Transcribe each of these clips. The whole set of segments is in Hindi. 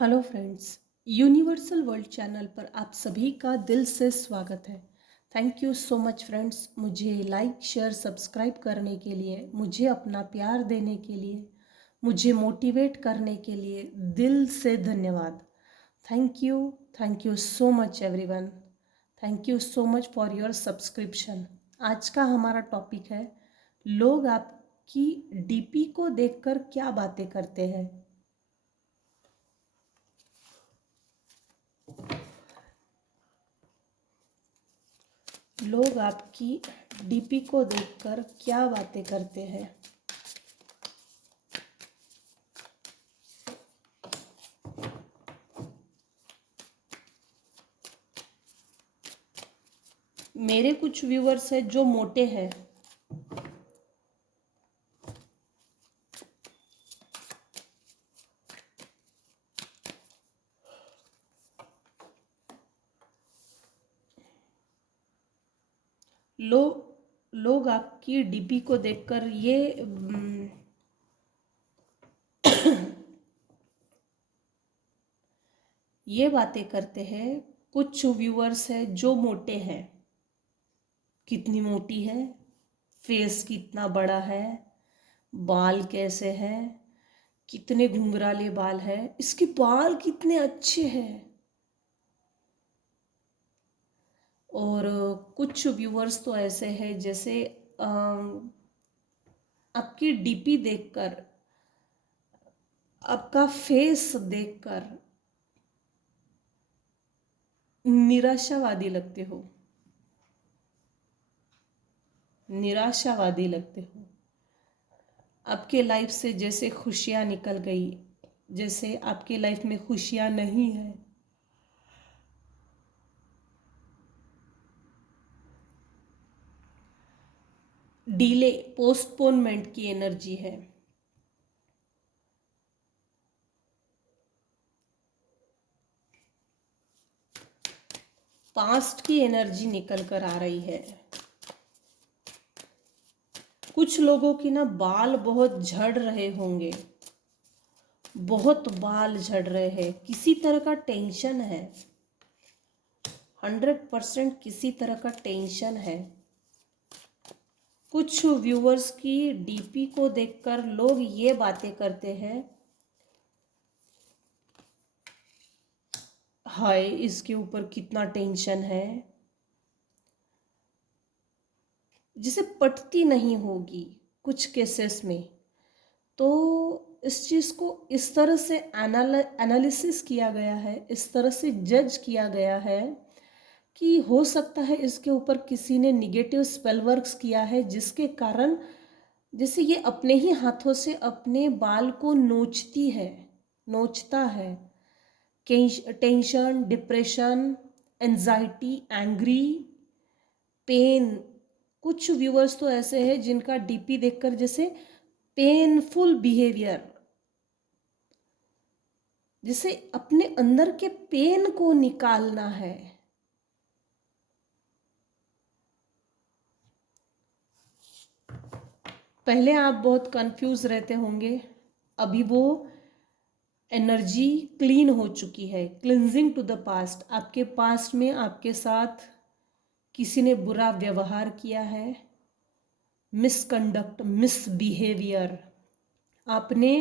Hello friends, universal world channel पर आप सभी का दिल से स्वागत है। Thank you so much friends, मुझे लाइक शेयर सब्सक्राइब करने के लिए, मुझे अपना प्यार देने के लिए, मुझे मोटिवेट करने के लिए दिल से धन्यवाद। Thank you so much everyone. Thank you so much for your subscription. आज का हमारा टॉपिक है, लोग आपकी डीपी को देखकर क्या बातें करते हैं। लोग आपकी डीपी को देखकर क्या बातें करते हैं। मेरे कुछ व्यूअर्स हैं जो मोटे हैं। लो लोग आपकी डीपी को देखकर ये बातें करते हैं। कुछ व्यूअर्स हैं जो मोटे हैं। कितनी मोटी है, फेस कितना बड़ा है, बाल कैसे हैं, कितने घुंघराले बाल हैं, इसके बाल कितने अच्छे हैं। और कुछ व्यूअर्स तो ऐसे हैं जैसे आपकी डीपी देखकर, आपका फेस देखकर निराशावादी लगते हो, निराशावादी लगते हो। आपके लाइफ से जैसे खुशियां निकल गई, जैसे आपकी लाइफ में खुशियां नहीं है। डिले, पोस्टपोनमेंट की एनर्जी है। पास्ट की एनर्जी निकल कर आ रही है। कुछ लोगों की ना बाल बहुत झड़ रहे होंगे, बहुत बाल झड़ रहे हैं, किसी तरह का टेंशन है। 100% किसी तरह का टेंशन है। कुछ व्यूअर्स की डीपी को देखकर लोग ये बातें करते हैं, हाय इसके ऊपर कितना टेंशन है, जिसे पटती नहीं होगी कुछ केसेस में। तो इस चीज़ को इस तरह से एनालिसिस किया गया है, इस तरह से जज किया गया है कि हो सकता है इसके ऊपर किसी ने निगेटिव स्पेल वर्क्स किया है, जिसके कारण जैसे ये अपने ही हाथों से अपने बाल को नोचती है, नोचता है। Tension, depression, anxiety, angry, pain. कुछ व्यूअर्स तो ऐसे हैं जिनका डीपी देखकर जैसे पेनफुल बिहेवियर, जिसे अपने अंदर के पेन को निकालना है। पहले आप बहुत कंफ्यूज रहते होंगे, अभी वो एनर्जी क्लीन हो चुकी है। Cleansing to the past. आपके पास्ट में आपके साथ किसी ने बुरा व्यवहार किया है, मिसकंडक्ट, मिसबिहेवियर। आपने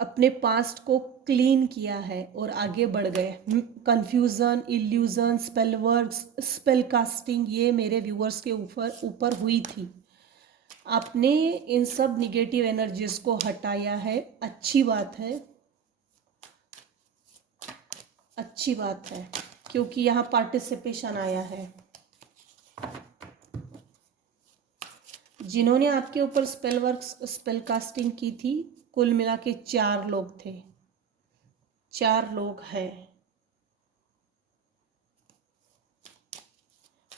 अपने पास्ट को क्लीन किया है और आगे बढ़ गए। Confusion, illusion, spell works, spell casting, ये मेरे व्यूअर्स के ऊपर ऊपर हुई थी। आपने इन सब निगेटिव एनर्जीज को हटाया है। अच्छी बात है, अच्छी बात है, क्योंकि यहाँ पार्टिसिपेशन आया है। जिन्होंने आपके ऊपर स्पेल वर्क्स, स्पेल कास्टिंग की थी, कुल मिला के 4 लोग थे, 4 लोग हैं।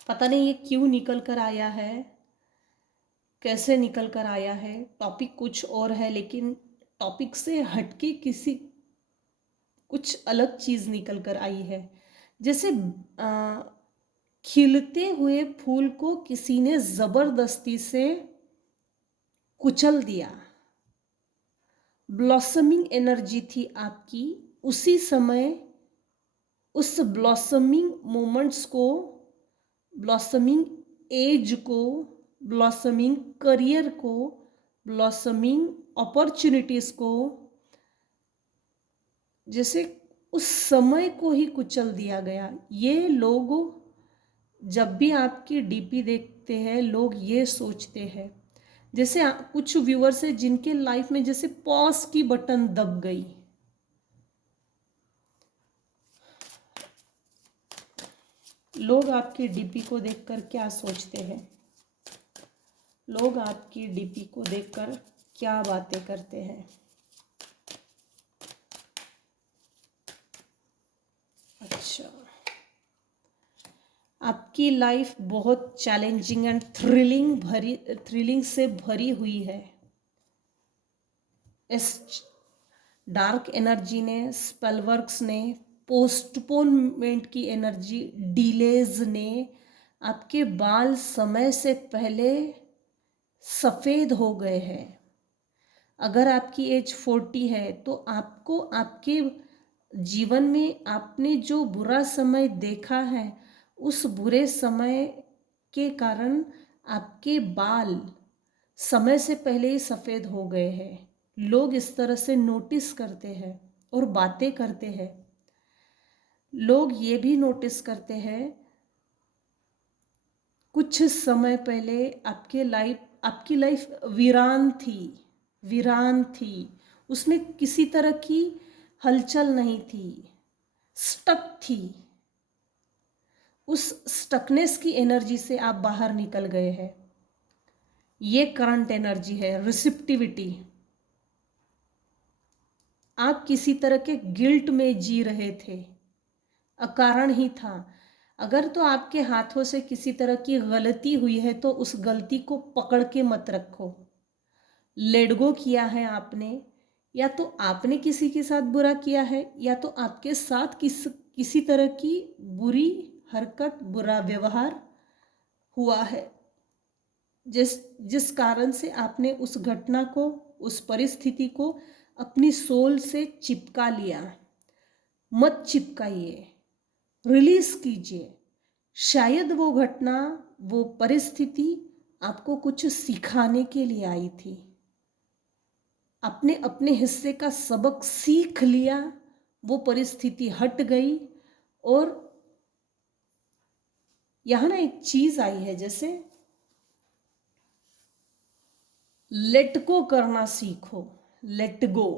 पता नहीं ये क्यों निकल कर आया है, कैसे निकल कर आया है। टॉपिक कुछ और है, लेकिन टॉपिक से हटके किसी कुछ अलग चीज निकल कर आई है। जैसे खिलते हुए फूल को किसी ने जबरदस्ती से कुचल दिया, ब्लॉसमिंग एनर्जी थी आपकी। उसी समय उस ब्लॉसमिंग मोमेंट्स को, ब्लॉसमिंग एज को, ब्लॉसमिंग करियर को, ब्लॉसमिंग अपॉर्चुनिटीज को, जैसे उस समय को ही कुचल दिया गया। ये लोग जब भी आपकी डीपी देखते हैं, लोग ये सोचते हैं, जैसे कुछ व्यूअर्स हैं जिनके लाइफ में जैसे पॉज की बटन दब गई। लोग आपकी डीपी को देखकर क्या सोचते हैं? लोग आपकी डीपी को देखकर क्या बातें करते हैं? अच्छा, आपकी लाइफ बहुत चैलेंजिंग एंड थ्रिलिंग से भरी हुई है। इस डार्क एनर्जी ने, स्पेल वर्क्स ने, पोस्टपोनमेंट की एनर्जी, डिलेज ने आपके बाल समय से पहले सफ़ेद हो गए हैं। अगर आपकी एज 40 है तो आपको आपके जीवन में आपने जो बुरा समय देखा है, उस बुरे समय के कारण आपके बाल समय से पहले ही सफ़ेद हो गए हैं। लोग इस तरह से नोटिस करते हैं और बातें करते हैं। लोग ये भी नोटिस करते हैं, कुछ समय पहले आपकी लाइफ वीरान थी। उसमें किसी तरह की हलचल नहीं थी, स्टक थी। उस स्टकनेस की एनर्जी से आप बाहर निकल गए हैं। ये करंट एनर्जी है, रिसिप्टिविटी। आप किसी तरह के गिल्ट में जी रहे थे, अकारण ही था। अगर तो आपके हाथों से किसी तरह की गलती हुई है तो उस गलती को पकड़ के मत रखो। लेट गो किया है आपने, या तो आपने किसी के साथ बुरा किया है, या तो आपके साथ किसी तरह की बुरी हरकत, बुरा व्यवहार हुआ है, जिस कारण से आपने उस घटना को, उस परिस्थिति को अपनी सोल से चिपका लिया। मत चिपकाइए, रिलीज कीजिए। शायद वो घटना, वो परिस्थिति आपको कुछ सिखाने के लिए आई थी। आपने अपने हिस्से का सबक सीख लिया, वो परिस्थिति हट गई। और यहाँ ना एक चीज आई है, जैसे लेट गो करना सीखो। Let go.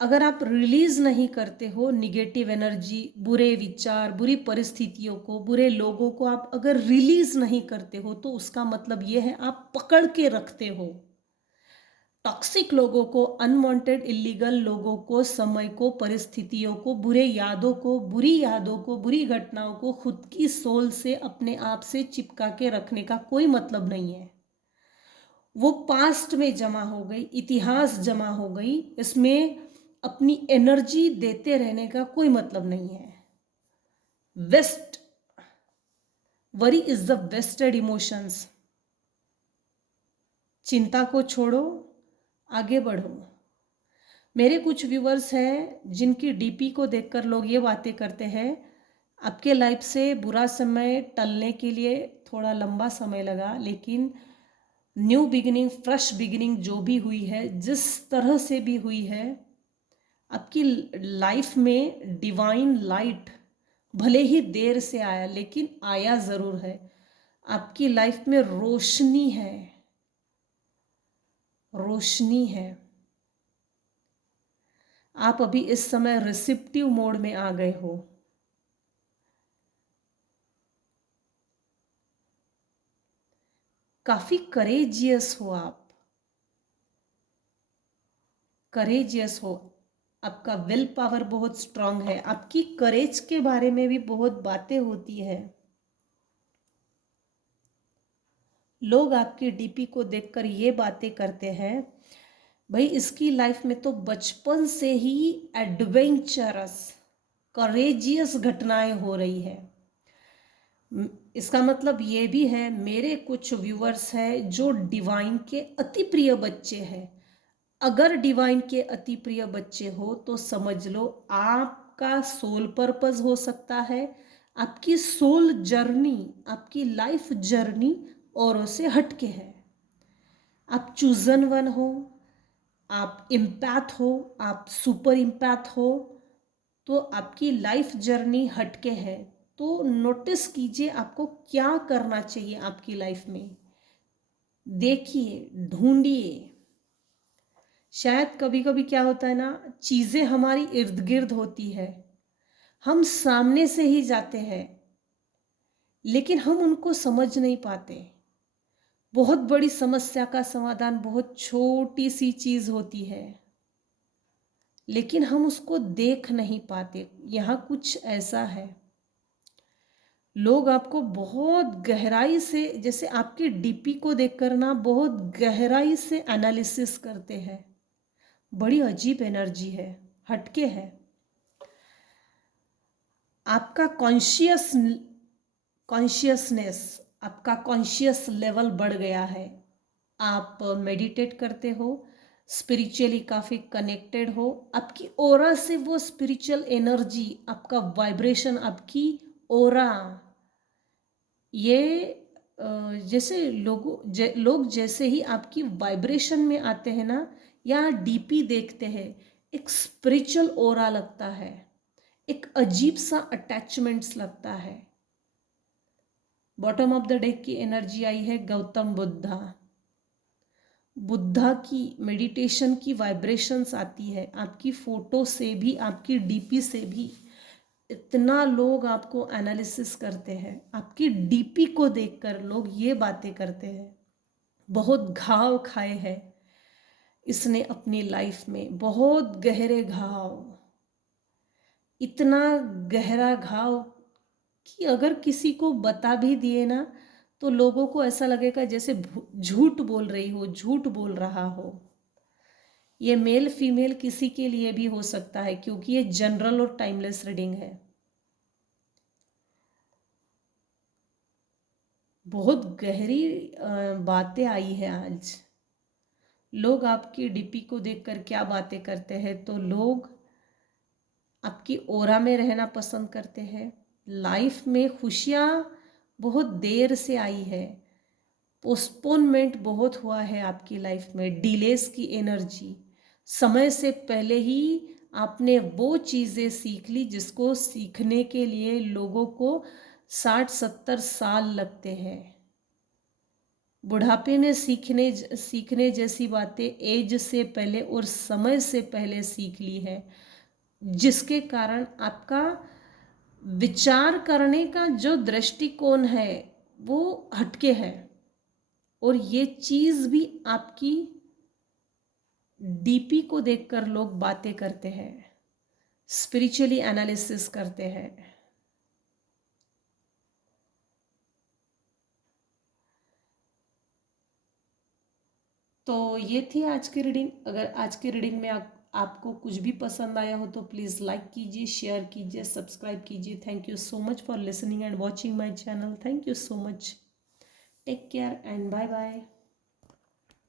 अगर आप रिलीज नहीं करते हो निगेटिव एनर्जी, बुरे विचार, बुरी परिस्थितियों को, बुरे लोगों को आप अगर रिलीज नहीं करते हो, तो उसका मतलब ये है आप पकड़ के रखते हो। टॉक्सिक लोगों को, अनवांटेड इलीगल लोगों को, समय को, परिस्थितियों को, बुरी यादों को, बुरी घटनाओं को खुद की सोल से, अपने आप से चिपका के रखने का कोई मतलब नहीं है। वो पास्ट में जमा हो गई, इतिहास जमा हो गई, इसमें अपनी एनर्जी देते रहने का कोई मतलब नहीं है। Waste worry is the wasted emotions. चिंता को छोड़ो, आगे बढ़ो। मेरे कुछ व्यूवर्स हैं जिनकी डीपी को देखकर लोग ये बातें करते हैं, आपके लाइफ से बुरा समय टलने के लिए थोड़ा लंबा समय लगा, लेकिन न्यू बिगिनिंग, फ्रेश बिगिनिंग जो भी हुई है, जिस तरह से भी हुई है, आपकी लाइफ में डिवाइन लाइट भले ही देर से आया, लेकिन आया ज़रूर है। आपकी लाइफ में रोशनी है, रोशनी है। आप अभी इस समय रिसिप्टिव मोड में आ गए हो। काफ़ी करेजियस हो आप, करेजियस हो। आपका विल पावर बहुत स्ट्रांग है। आपकी करेज के बारे में भी बहुत बातें होती है। लोग आपकी डीपी को देखकर ये बातें करते हैं, भाई इसकी लाइफ में तो बचपन से ही एडवेंचरस, करेजियस घटनाएं हो रही है। इसका मतलब ये भी है, मेरे कुछ व्यूअर्स हैं जो डिवाइन के अति प्रिय बच्चे हैं। अगर डिवाइन के अति प्रिय बच्चे हो तो समझ लो आपका सोल पर्पस हो सकता है, आपकी सोल जर्नी, आपकी लाइफ जर्नी औरों से हटके है। आप चूजन वन हो, आप इम्पैथ हो, आप सुपर इम्पैथ हो, तो आपकी लाइफ जर्नी हटके है। तो नोटिस कीजिए आपको क्या करना चाहिए आपकी लाइफ में। देखिए, ढूंढिए। शायद कभी कभी क्या होता है ना, चीज़ें हमारी इर्द गिर्द होती है, हम सामने से ही जाते हैं लेकिन हम उनको समझ नहीं पाते। बहुत बड़ी समस्या का समाधान बहुत छोटी सी चीज़ होती है लेकिन हम उसको देख नहीं पाते। यहाँ कुछ ऐसा है, लोग आपको बहुत गहराई से, जैसे आपकी डीपी को देखकर ना बहुत गहराई से एनालिसिस करते हैं। बड़ी अजीब एनर्जी है, हटके है। आपका कॉन्शियसनेस, आपका कॉन्शियस लेवल बढ़ गया है। आप मेडिटेट करते हो, स्पिरिचुअली काफ़ी कनेक्टेड हो, आपकी ओरा से वो स्पिरिचुअल एनर्जी, आपका वाइब्रेशन, आपकी ओरा, ये जैसे लोग जैसे ही आपकी वाइब्रेशन में आते हैं ना, या डीपी देखते हैं, एक स्पिरिचुअल ओरा लगता है, एक अजीब सा अटैचमेंट्स लगता है। बॉटम ऑफ द डेक की एनर्जी आई है गौतम बुद्धा की मेडिटेशन की वाइब्रेशंस आती है आपकी फोटो से भी, आपकी डीपी से भी। इतना लोग आपको एनालिसिस करते हैं, आपकी डीपी को देखकर लोग ये बातें करते हैं। बहुत घाव खाए हैं इसने अपनी लाइफ में, बहुत गहरे घाव, इतना गहरा घाव कि अगर किसी को बता भी दिए ना तो लोगों को ऐसा लगेगा जैसे झूठ बोल रही हो, झूठ बोल रहा हो। ये मेल फीमेल किसी के लिए भी हो सकता है क्योंकि ये जनरल और टाइमलेस रीडिंग है। बहुत गहरी बातें आई है आज। लोग आपकी डीपी को देखकर क्या बातें करते हैं, तो लोग आपकी ओरा में रहना पसंद करते हैं। लाइफ में खुशियाँ बहुत देर से आई है, पोस्टपोनमेंट बहुत हुआ है आपकी लाइफ में, डिलेस की एनर्जी। समय से पहले ही आपने वो चीज़ें सीख ली जिसको सीखने के लिए लोगों को 60-70 साल लगते हैं। बुढ़ापे में सीखने जैसी बातें एज से पहले और समय से पहले सीख ली है, जिसके कारण आपका विचार करने का जो दृष्टिकोण है वो हटके है। और ये चीज़ भी आपकी डीपी को देखकर लोग बातें करते हैं, स्पिरिचुअली एनालिसिस करते हैं। तो ये थी आज की रीडिंग। अगर आज की रीडिंग में आपको कुछ भी पसंद आया हो तो प्लीज़ लाइक कीजिए, शेयर कीजिए, सब्सक्राइब कीजिए। Thank you so much for listening and watching my channel. Thank you so much. Take care and bye bye.